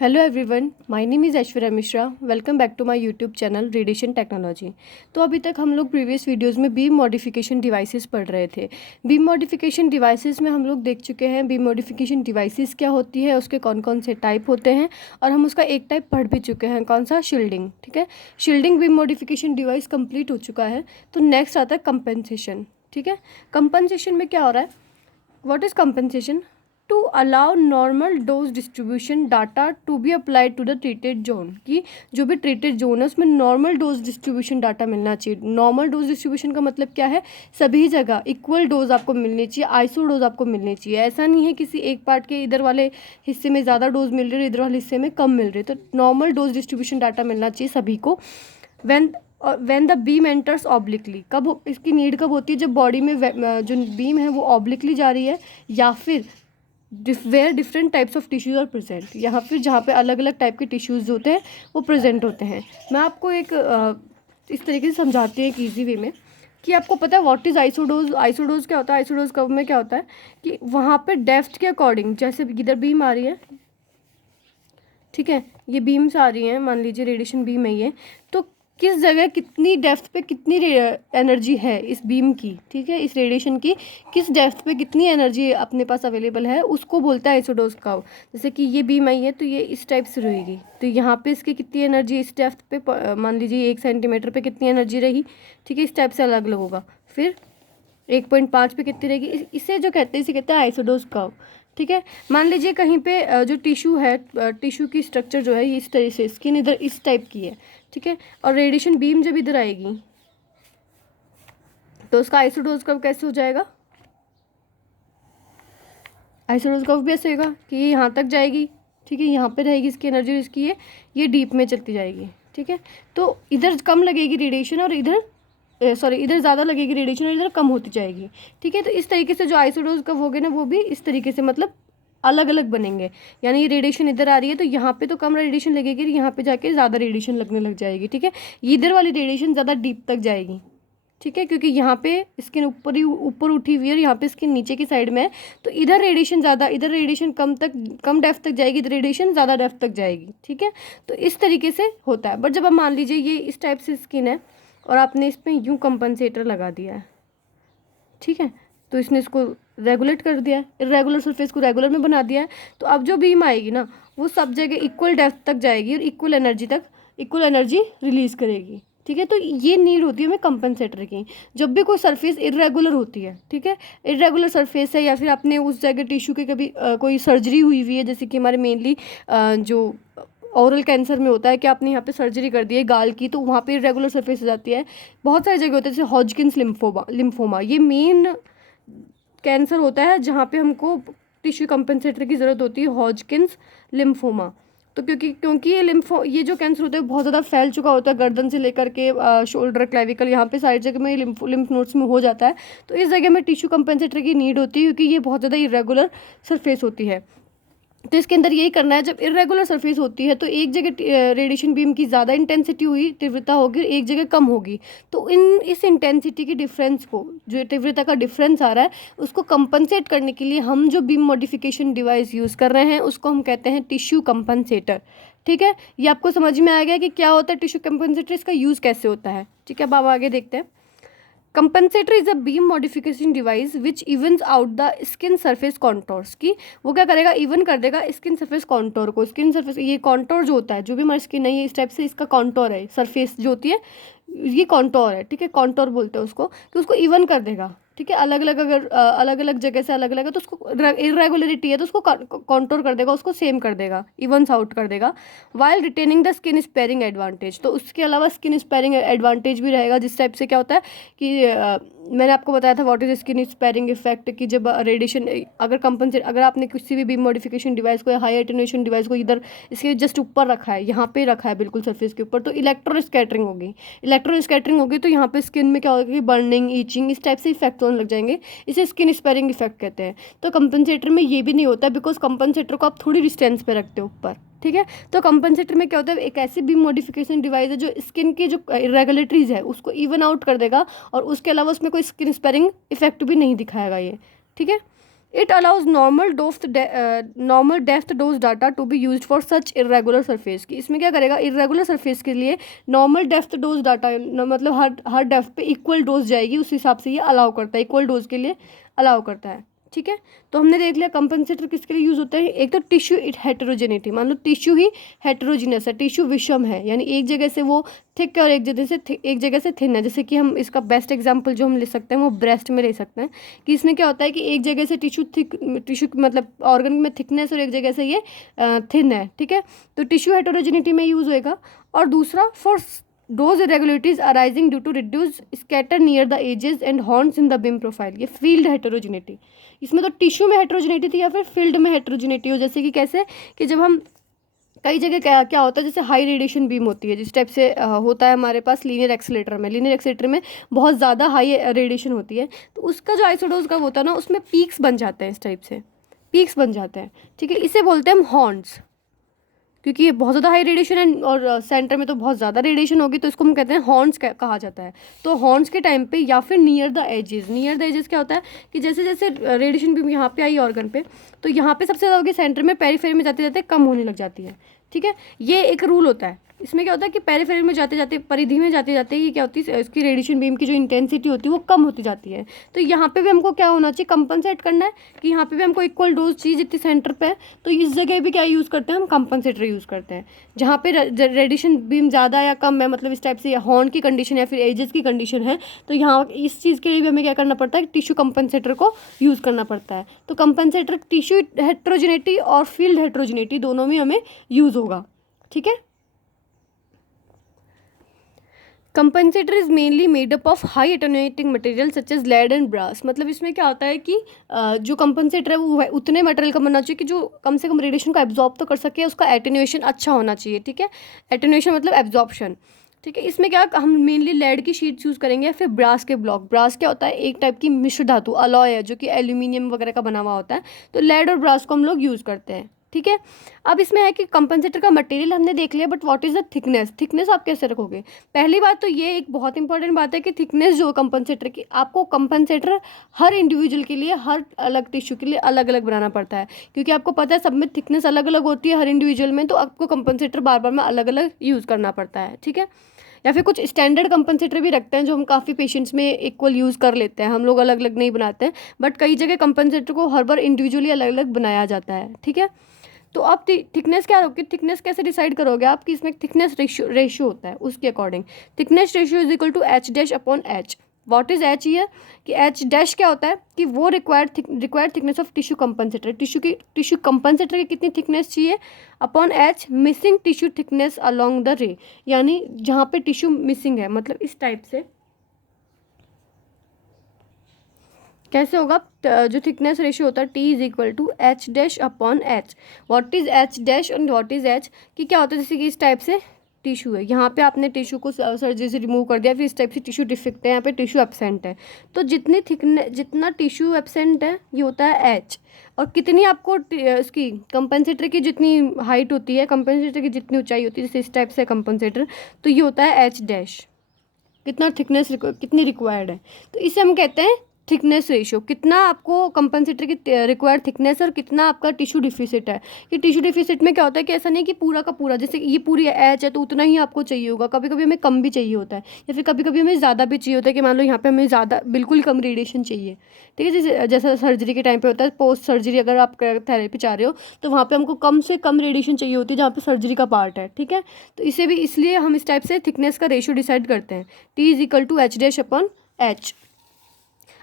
Hello everyone, my name is Aishwarya Mishra. Welcome back to my YouTube channel radiation technology. तो अभी तक हम लोग प्रीवियस वीडियोस में बीम मॉडिफिकेशन डिवाइसेस पढ़ रहे थे। बीम मॉडिफिकेशन डिवाइसेस में हम लोग देख चुके हैं बीम मॉडिफिकेशन डिवाइसेस क्या होती है, उसके कौन कौन से टाइप होते हैं, और हम उसका एक टाइप पढ़ भी चुके हैं, कौन सा, शील्डिंग। ठीक है, shielding beam modification device complete हो चुका है। तो नेक्स्ट आता है कंपनसेशन। ठीक है, कंपनसेशन में क्या हो रहा है, what is compensation? To allow normal dose distribution data to be applied to the treated zone, कि जो भी ट्रीटेड जोन है उसमें नॉर्मल डोज डिस्ट्रीब्यूशन डाटा मिलना चाहिए। नॉर्मल डोज डिस्ट्रीब्यूशन का मतलब क्या है, सभी जगह इक्वल डोज आपको मिलनी चाहिए, आइसो डोज आपको मिलनी चाहिए। ऐसा नहीं है किसी एक पार्ट के इधर वाले हिस्से में ज़्यादा डोज मिल रही है, इधर वाले हिस्से में कम मिल रही है। तो नॉर्मल डोज डिस्ट्रीब्यूशन डाटा मिलना चाहिए सभी को। When the beam enters obliquely, कब इसकी नीड कब होती है, जब बॉडी में जो बीम है वो ऑब्लिकली जा रही है, या फिर where different types of tissues are present, या फिर जहाँ पे अलग अलग टाइप के टिश्यूज होते हैं वो प्रेजेंट होते हैं। मैं आपको एक इस तरीके से समझाती हूँ एक ईजी वे में, कि आपको पता है व्हाट इज़ आइसोडोज। आइसोडोज क्या होता है? आइसोडोज कब में क्या होता है कि वहाँ पे डेप्थ के अकॉर्डिंग, जैसे इधर बीम आ रही है, ठीक है, ये बीम्स आ रही हैं, मान लीजिए रेडिएशन बीम है ये, तो किस जगह कितनी डेप्थ पे कितनी एनर्जी है इस बीम की, ठीक है, इस रेडिएशन की किस डेप्थ पे कितनी एनर्जी अपने पास अवेलेबल है, उसको बोलता है आइसोडोज कर्व। जैसे कि ये बीम आई है तो ये इस टाइप से रहेगी, तो यहाँ पे इसकी कितनी एनर्जी इस डेप्थ पे, मान लीजिए 1 सेंटीमीटर पे कितनी एनर्जी रही, ठीक है, इस टाइप से अलग अलग होगा। फिर 1.5 पे कितनी रहेगी, इसे जो कहते हैं, इसे कहते हैं आइसोडोज कर्व। ठीक है, मान लीजिए कहीं पे जो टिश्यू है, टिश्यू की स्ट्रक्चर जो है ये इस तरह से, स्किन इधर इस टाइप की है, ठीक है, और रेडिएशन बीम जब इधर आएगी तो उसका आइसोडोज कर्व कैसे हो जाएगा? आइसोडोज कर्व भी ऐसे होगा कि ये यहाँ तक जाएगी, ठीक है, यहाँ पे रहेगी इसकी एनर्जी, इसकी ये डीप में चलती जाएगी। ठीक है, तो इधर कम लगेगी रेडिएशन और इधर इधर ज़्यादा लगेगी रेडिएशन और इधर कम होती जाएगी। ठीक है, तो इस तरीके से जो आइसोडोज कर्व होगे ना वो भी इस तरीके से, मतलब अलग अलग बनेंगे। यानी ये रेडिएशन इधर आ रही है तो यहाँ पे तो कम रेडिएशन लगेगी, यहाँ पे जाके ज़्यादा रेडिएशन लगने लग जाएगी। ठीक है, इधर वाली रेडिएशन ज़्यादा डीप तक जाएगी। ठीक है, क्योंकि यहाँ पे स्किन ऊपर उठी हुई है और यहाँ पे स्किन नीचे की साइड में है, तो इधर रेडिएशन ज़्यादा, इधर रेडिएशन कम डेप्थ तक जाएगी, इधर रेडिएशन ज़्यादा डेप्थ तक जाएगी। ठीक है, तो इस तरीके से होता है। बट जब आप मान लीजिए ये इस टाइप से स्किन है और आपने इसमें यूँ कंपनसेटर लगा दिया है, ठीक है, तो इसने इसको रेगुलेट कर दिया है, इरेगुलर सरफेस को रेगुलर में बना दिया है, तो अब जो बीम आएगी ना वो सब जगह इक्वल डेप्थ तक जाएगी और इक्वल एनर्जी रिलीज़ करेगी। ठीक है, तो ये नीड होती है हमें कंपनसेटर की जब भी कोई सरफेस इरेगुलर होती है। ठीक है, इरेगुलर सरफेस है, या फिर आपने उस जगह टिश्यू की कभी कोई सर्जरी हुई हुई है, जैसे कि हमारे मेनली जो ओरल कैंसर में होता है कि आपने यहाँ पे सर्जरी कर दी है गाल की, तो वहाँ पे इरेगुलर सरफेस हो जाती है। बहुत सारी जगह होते हैं, जैसे हॉजकिंस लिम्फोमा, ये मेन कैंसर होता है जहाँ पे हमको टिश्यू कंपनसेटर की ज़रूरत होती है, हॉजकिंस लिम्फोमा। तो क्योंकि ये जो कैंसर होता है बहुत ज़्यादा फैल चुका होता है, गर्दन से लेकर के शोल्डर, क्लेविकल, यहाँ पे सारी जगह में लिम्फ नोड्स में हो जाता है, तो इस जगह में टिश्यू कंपनसेटर की नीड होती है, क्योंकि ये बहुत ज़्यादा इरेगुलर सरफेस होती है। तो इसके अंदर यही करना है, जब इरेगुलर सरफेस होती है तो एक जगह रेडिएशन बीम की ज़्यादा इंटेंसिटी हुई, तीव्रता होगी, एक जगह कम होगी, तो इस इंटेंसिटी की डिफरेंस को, जो तीव्रता का डिफरेंस आ रहा है, उसको कंपनसेट करने के लिए हम जो बीम मॉडिफिकेशन डिवाइस यूज़ कर रहे हैं उसको हम कहते हैं टिश्यू कंपनसेटर। ठीक है, ये आपको समझ में आ गया कि क्या होता है टिश्यू कंपनसेटर, इसका यूज़ कैसे होता है। ठीक है, अब आप आगे देखते हैं। Compensator is a beam modification device which evens out the skin surface contours, की वो क्या करेगा, इवन कर देगा स्किन सरफेस कॉन्टोर को। स्किन सरफेस, ये कॉन्टोर जो होता है, जो भी हमारी स्किन है, ये इस टाइप से इसका कॉन्टोर है, सरफेस जो होती है ये कॉन्टोर है। ठीक है, कॉन्टोर बोलते हैं उसको, कि उसको इवन कर देगा। ठीक है, अलग अलग, अगर अलग अलग जगह से अलग अलग है तो उसको इरेगुलरिटी है तो उसको कॉन्टोर कर देगा, उसको सेम कर देगा, इवन्स आउट कर देगा, while retaining the skin sparing advantage. तो उसके अलावा स्किन स्पेयरिंग एडवांटेज भी रहेगा, जिस टाइप से क्या होता है कि मैंने आपको बताया था what is skin sparing effect, कि जब रेडिएशन अगर आपने किसी भी बीम मॉडिफिकेशन डिवाइस को या हाई एटेन्यूएशन डिवाइस को इधर इसके जस्ट ऊपर रखा है, यहाँ पे रखा है बिल्कुल सरफेस के ऊपर, तो इलेक्ट्रो स्कैटरिंग होगी, तो यहाँ पे स्किन में क्या होगा कि बर्निंग, ईचिंग, इस टाइप से इफेक्ट होने लग जाएंगे, इसे स्किन स्पेयरिंग इफेक्ट कहते हैं। तो कंपनसेटर में ये भी नहीं होता, बिकॉज कंपनसेटर को आप थोड़ी डिस्टेंस पे रखते हो ऊपर। ठीक है, तो कंपनसेटर में क्या होता है, एक ऐसी बीम मॉडिफिकेशन डिवाइस है जो स्किन की जो इरेगुलरिटीज़ है उसको इवन आउट कर देगा, और उसके अलावा उसमें कोई स्किन स्पेयरिंग इफेक्ट भी नहीं दिखाएगा ये। ठीक है, It allows normal depth dose data to be used for such irregular surface की इसमें क्या करेगा, irregular surface के लिए normal depth dose data मतलब हर डेप्थ पे इक्वल डोज जाएगी, उस हिसाब से ये अलाउ करता है, इक्वल डोज के लिए अलाउ करता है। ठीक है, तो हमने देख लिया कंपनसेटर किसके लिए यूज़ होता है। एक तो टिश्यू हेटेरोजेनिटी, मान लो टिश्यू ही हेटेरोजीनियस है, टिश्यू विषम है, यानी एक जगह से वो थिक है और एक जगह से थिन है। जैसे कि हम इसका बेस्ट एग्जांपल जो हम ले सकते हैं वो ब्रेस्ट में ले सकते हैं कि इसमें क्या होता है कि एक जगह से टिश्यू मतलब ऑर्गन में थिकनेस और एक जगह से ये थिन है। ठीक है, तो टिश्यू हेटेरोजेनिटी में यूज़ होएगा। और दूसरा for those irregularities arising due to reduced scatter near the edges and horns in the beam profile, ये फील्ड हेटेरोजेनिटी। इसमें तो टिश्यू में हेटेरोजेनिटी थी या फिर फील्ड में हेटेरोजेनिटी हो, जैसे कि कैसे कि जब हम कई जगह क्या होता है, जैसे हाई रेडिएशन बीम होती है जिस टाइप से होता है हमारे पास लीनियर एक्सीलेटर में बहुत ज़्यादा हाई रेडिएशन होती है, तो उसका जो आइसोडोज कब होता है ना, उसमें पीक्स बन जाते हैं, इस टाइप से पीक्स बन जाते हैं। ठीक है, इसे बोलते हैं हम हॉर्न्स, क्योंकि ये बहुत ज़्यादा हाई रेडिएशन है और सेंटर में तो बहुत ज़्यादा रेडिएशन होगी, तो इसको हम कहते हैं हॉर्न्स कहा जाता है। तो हॉर्न्स के टाइम पे या फिर नियर द एजेस क्या होता है कि जैसे जैसे रेडिएशन भी यहाँ पे आई ऑर्गन पे, तो यहाँ पे सबसे ज़्यादा होगी, सेंटर में पेरीफेरी में जाते जाते कम होने लग जाती है। ठीक है, ये एक रूल होता है। इसमें क्या होता है कि पेरीफेरी में जाते जाते, परिधि में जाते जाते ये क्या होती है, इसकी रेडिएशन बीम की जो इंटेंसिटी होती है वो कम होती जाती है। तो यहाँ पे भी हमको क्या होना चाहिए, कंपनसेट करना है कि यहाँ पे भी हमको इक्वल डोज चाहिए जितनी सेंटर पे है, तो इस जगह भी क्या यूज़ करते हैं, हम कंपनसेटर यूज़ करते हैं। जहाँ पे रेडिएशन बीम ज़्यादा या कम है, मतलब इस टाइप से हॉर्न की कंडीशन या फिर एजेस की कंडीशन है, तो यहाँ इस चीज़ के लिए भी हमें क्या करना पड़ता है, टिश्यू कंपनसेटर को यूज़ करना पड़ता है। तो कंपनसेटर टिश्यू हेट्रोजेनिटी और फील्ड हेट्रोजेनिटी दोनों में हमें यूज़ होगा। ठीक है, compensator is mainly made up of high attenuating material such as lead and brass. मतलब इसमें क्या होता है कि जो कंपनसेटर है वो उतने मटेरियल का बनना चाहिए कि जो कम से कम रेडिएशन को एब्जॉर्ब तो कर सके, उसका एटेन्यूएशन अच्छा होना चाहिए। ठीक है, एटेन्यूएशन मतलब एब्जॉर्प्शन। ठीक है, इसमें क्या हम मेनली लेड की शीट्स यूज़ करेंगे या फिर ब्रास के ब्लॉक। ब्रास क्या होता है, एक टाइप की मिश्र धातु अलॉय है जो कि एल्यूमिनियम वगैरह का बना हुआ होता है, तो लेड और ब्रास को हम लोग यूज़ करते हैं। ठीक है, अब इसमें है कि कंपनसेटर का मटेरियल हमने देख लिया, but what is the thickness आप कैसे रखोगे। पहली बात तो ये एक बहुत इंपॉर्टेंट बात है कि थिकनेस जो कंपनसेटर की, आपको कंपनसेटर हर इंडिविजुअल के लिए, हर अलग टिश्यू के लिए अलग अलग बनाना पड़ता है, क्योंकि आपको पता है सब में थिकनेस अलग अलग होती है हर इंडिविजुअल में, तो आपको कंपनसेटर बार बार में अलग अलग यूज़ करना पड़ता है। ठीक है, या फिर कुछ स्टैंडर्ड कंपनसेटर भी रखते हैं जो हम काफ़ी पेशेंट्स में इक्वल यूज़ कर लेते हैं, हम लोग अलग अलग नहीं बनाते हैं, बट कई जगह कंपनसेटर को हर बार इंडिविजुअली अलग अलग बनाया जाता है। ठीक है, तो आप थिकनेस क्या रखोगे, थिकनेस कैसे डिसाइड करोगे आप कि इसमें थिकनेस रेशियो होता है, उसके according thickness ratio is equal to H dash upon H. What is H here कि एच डैश क्या होता है कि वो required thickness of tissue compensator, tissue compensator की कितनी थिकनेस चाहिए, upon H missing tissue thickness along the ray, यानी जहाँ पे टिश्यू मिसिंग है, मतलब इस टाइप से कैसे होगा, जो थिकनेस रेशियो होता है T is equal to H dash upon H. What is H dash and what is H कि क्या होता है, जैसे कि इस टाइप से टिश्यू है, यहाँ पे आपने टिश्यू को सर्जरी से रिमूव कर दिया, फिर इस टाइप से टिश्यू डिफेक्ट है, यहाँ पे टिश्यू एब्सेंट है, तो जितना टिश्यू एब्सेंट है ये होता है एच, और कितनी आपको इसकी कंपनसेटर की जितनी हाइट होती है, कंपनसेटर की जितनी ऊंचाई होती है, जैसे इस टाइप से कंपनसेटर, तो ये होता है एच डैश, कितना थिकनेस कितनी रिक्वायर्ड है, तो इसे हम कहते हैं थिकनेस रेशियो। कितना आपको कंपनसेटर की रिक्वायर्ड थिकनेस और कितना आपका टिश्यू डिफिसिट है। कि टिश्यू डिफिसिट में क्या होता है कि ऐसा नहीं कि पूरा का पूरा, जैसे ये पूरी एच है तो उतना ही आपको चाहिए होगा, कभी कभी हमें कम भी चाहिए होता है, या फिर कभी कभी हमें ज़्यादा भी चाहिए होता है, कि मान लो यहाँ पे हमें ज़्यादा बिल्कुल कम रेडिएशन चाहिए। ठीक है, जैसा सर्जरी के टाइम पे होता है, पोस्ट सर्जरी अगर आप थेरेपी चाह रहे हो तो वहाँ पे हमको कम से कम रेडिएशन चाहिए होती है जहाँ पे सर्जरी का पार्ट है। ठीक है, तो इसे भी इसलिए हम इस टाइप से थिकनेस का रेशियो डिसाइड करते हैं, T is equal to H dash upon H.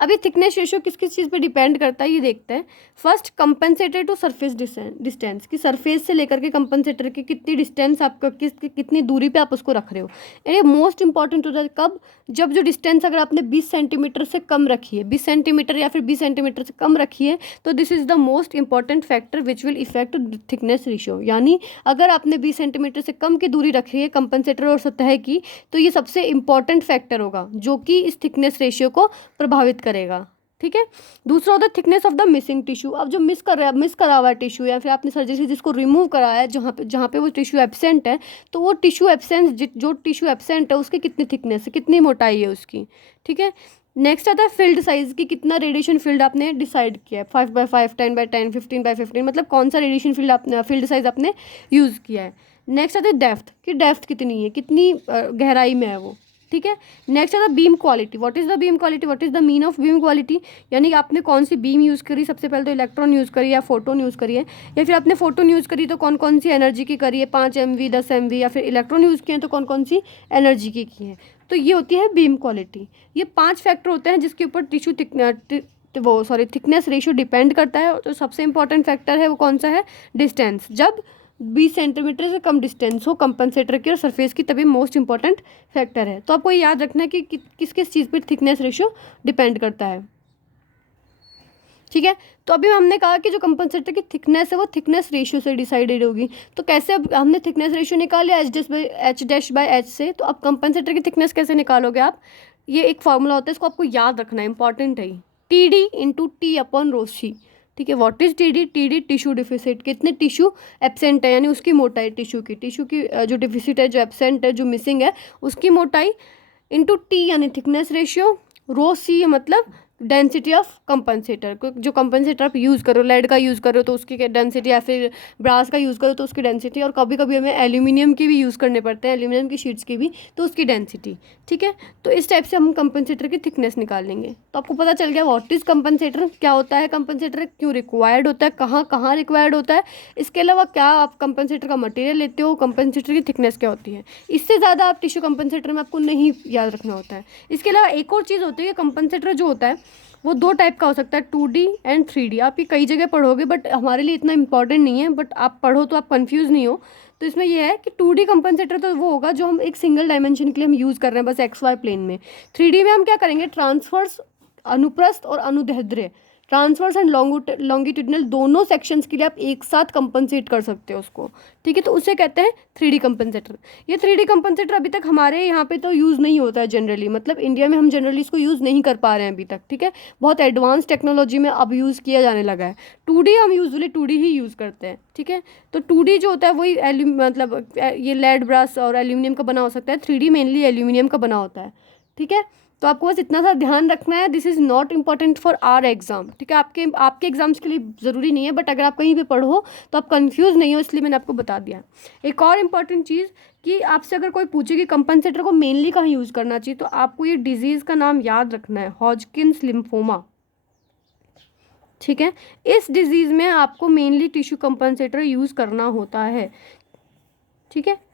अभी थिकनेस रेशियो किस किस चीज़ पे डिपेंड करता है ये देखते हैं। First compensator to surface distance, कि सरफेस से लेकर के कंपनसेटर की कितनी डिस्टेंस आपका कितनी दूरी पे आप उसको रख रहे हो। ये मोस्ट इंपॉर्टेंट होता है कब, जब जो डिस्टेंस अगर आपने 20 सेंटीमीटर से कम रखी है, 20 सेंटीमीटर या फिर 20 सेंटीमीटर से कम रखी है, तो this is the most important factor which will effect thickness ratio. यानी अगर आपने 20 सेंटीमीटर से कम की दूरी रखी है कंपनसेटर और सतह की, तो ये सबसे इंपॉर्टेंट फैक्टर होगा जो कि इस थिकनेस रेशियो को प्रभावित करेगा। ठीक है, दूसरा होता है thickness of the missing tissue. अब जो मिस करा हुआ है टिश्यू, या फिर आपने सर्जरी से जिसको रिमूव कराया है, जहाँ पे वो टिश्यू एब्सेंट है, तो वो टिश्यू एब्सेंट जो टिश्यू एब्सेंट है उसकी कितनी थिकनेस है, कितनी मोटाई है उसकी। ठीक है, नेक्स्ट आता है फील्ड साइज की, कितना रेडिएशन फील्ड आपने डिसाइड किया है, 5x5, 10x10, 15x15, मतलब कौन सा रेडिएशन फील्ड आपने फील्ड साइज आपने यूज़ किया है। नेक्स्ट आता है डेप्थ, कि डेप्थ कितनी है, कितनी गहराई में है वो, ठीक है। नेक्स्ट आता है beam quality, what is the beam quality, what is the mean of beam quality, यानी कि आपने कौन सी बीम यूज़ करी, सबसे पहले तो इलेक्ट्रॉन यूज़ करी या फोटोन यूज़ करी है, या फिर आपने फोटोन यूज़ करी तो कौन कौन सी एनर्जी की करी है, 5 MV 10 MV, या फिर इलेक्ट्रॉन यूज़ किए हैं तो कौन कौन सी एनर्जी की है। तो ये होती है बीम क्वालिटी। ये 5 फैक्टर होते हैं जिसके ऊपर टिश्यू थिकनेस रेशियो डिपेंड करता है। तो सबसे इंपॉर्टेंट फैक्टर है वो कौन सा है, डिस्टेंस। जब 20 सेंटीमीटर से कम डिस्टेंस हो कंपनसेटर की और सरफेस की, तभी मोस्ट इंपॉर्टेंट फैक्टर है। तो आपको याद रखना है कि किस किस चीज़ पर थिकनेस रेशियो डिपेंड करता है, ठीक है। तो अभी हमने कहा कि जो कंपनसेटर की थिकनेस है वो थिकनेस रेशियो से डिसाइडेड होगी। तो कैसे, अब हमने थिकनेस रेशियो निकाल लिया H' से, तो अब कंपनसेटर की थिकनेस कैसे निकालोगे आप, ये एक फॉर्मूला होता है, इसको आपको याद रखना है, इंपॉर्टेंट है। TD × T/ρc, ठीक है। What is TD tissue deficit, कितने टिश्यू एब्सेंट है, यानी उसकी मोटाई, टिश्यू की जो डिफिसिट है, जो एब्सेंट है, जो मिसिंग है, उसकी मोटाई, इंटू T यानी थिकनेस रेशियो, ρc मतलब डेंसिटी ऑफ कंपनसेटर। जो कंपनसेटर आप यूज़ करो, लेड का यूज़ करो तो उसकी डेंसिटी, या फिर ब्रास का यूज़ करो तो उसकी डेंसिटी, और कभी कभी हमें एल्यूमिनियम की भी यूज़ करने पड़ते हैं, एल्यूमिनियम की शीट्स की भी, तो उसकी डेंसिटी, ठीक है। तो इस टाइप से हम कंपनसेटर की थिकनेस निकाल लेंगे। तो आपको पता चल गया व्हाट इज़ कंपनसेटर, क्या होता है कंपनसेटर, क्यों रिक्वायर्ड होता है, कहाँ कहाँ रिक्वायर्ड होता है, इसके अलावा क्या आप कंपनसेटर का मटेरियल लेते हो, कंपनसेटर की थिकनेस क्या होती है। इससे ज़्यादा आप टिश्यू कंपनसेटर में आपको नहीं याद रखना होता है। इसके अलावा एक और चीज़ होती है, कंपनसेटर जो होता है वो 2 टाइप का हो सकता है, 2D एंड 3D। आप ये कई जगह पढ़ोगे बट हमारे लिए इतना इंपॉर्टेंट नहीं है, बट आप पढ़ो तो आप कंफ्यूज नहीं हो। तो इसमें यह है कि 2D कंपनसेटर तो वो होगा जो हम एक सिंगल डायमेंशन के लिए हम यूज़ कर रहे हैं, बस XY प्लेन में। 3D में हम क्या करेंगे, ट्रांसवर्स, अनुप्रस्थ और अनुदैर्ध्य, ट्रांसवर्स एंड लॉन्गिट्यूडिनल, दोनों सेक्शंस के लिए आप एक साथ कंपनसेट कर सकते हो उसको, ठीक है। तो उसे कहते हैं 3D कंपनसेटर। ये 3D कंपनसेटर अभी तक हमारे यहाँ पे तो यूज़ नहीं होता है जनरली, मतलब इंडिया में हम जनरली इसको यूज़ नहीं कर पा रहे हैं अभी तक, ठीक है। बहुत एडवांस टेक्नोलॉजी में अब यूज़ किया जाने लगा है। 2D हम यूजुअली 2D ही यूज़ करते हैं, ठीक है। तो 2D जो होता है वही मतलब ये लेड, ब्रास और एल्यूमिनियम का बना हो सकता है। 3D मेनली एल्यूमिनियम का बना होता है, ठीक है। तो आपको बस इतना सा ध्यान रखना है, this is not important for our exam, ठीक है। आपके एग्जाम्स के लिए ज़रूरी नहीं है, बट अगर आप कहीं भी पढ़ो तो आप कंफ्यूज नहीं हो, इसलिए मैंने आपको बता दिया। एक और इम्पॉर्टेंट चीज़ कि आपसे अगर कोई पूछे कि कंपनसेटर को मेनली कहाँ यूज़ करना चाहिए, तो आपको ये डिजीज़ का नाम याद रखना है, हॉजकिन्स लिम्फोमा, ठीक है। इस डिजीज़ में आपको मेनली टिश्यू कंपनसेटर यूज़ करना होता है, ठीक है।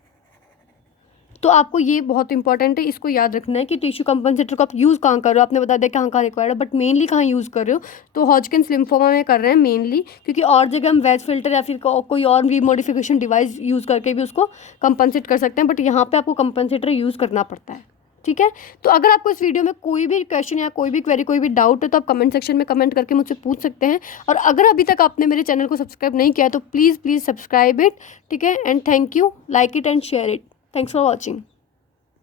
तो आपको ये बहुत इंपॉर्टेंट है, इसको याद रखना है कि टिश्यू कंपनसेटर को आप यूज़ कहाँ कर रहे हो। आपने बता दिया कहाँ कहाँ रिक्वायर्ड है, बट मेनली कहाँ यूज़ कर रहे हो, तो हॉजकिन्स लिम्फोमा में कर रहे हैं मेनली, क्योंकि और जगह हम वेज फिल्टर या फिर कोई और रीमोडिफिकेशन डिवाइस यूज़ करके भी उसको कंपनसेट कर सकते हैं, बट यहाँ पर आपको कंपनसेटर यूज़ करना पड़ता है, ठीक है। तो अगर आपको इस वीडियो में कोई भी क्वेश्चन या कोई भी क्वेरी, कोई भी डाउट है, तो आप कमेंट सेक्शन में कमेंट करके मुझसे पूछ सकते हैं। और अगर अभी तक आपने मेरे चैनल को सब्सक्राइब नहीं किया तो प्लीज़ सब्सक्राइब इट, ठीक है। And thank you, like it and share it. Thanks for watching.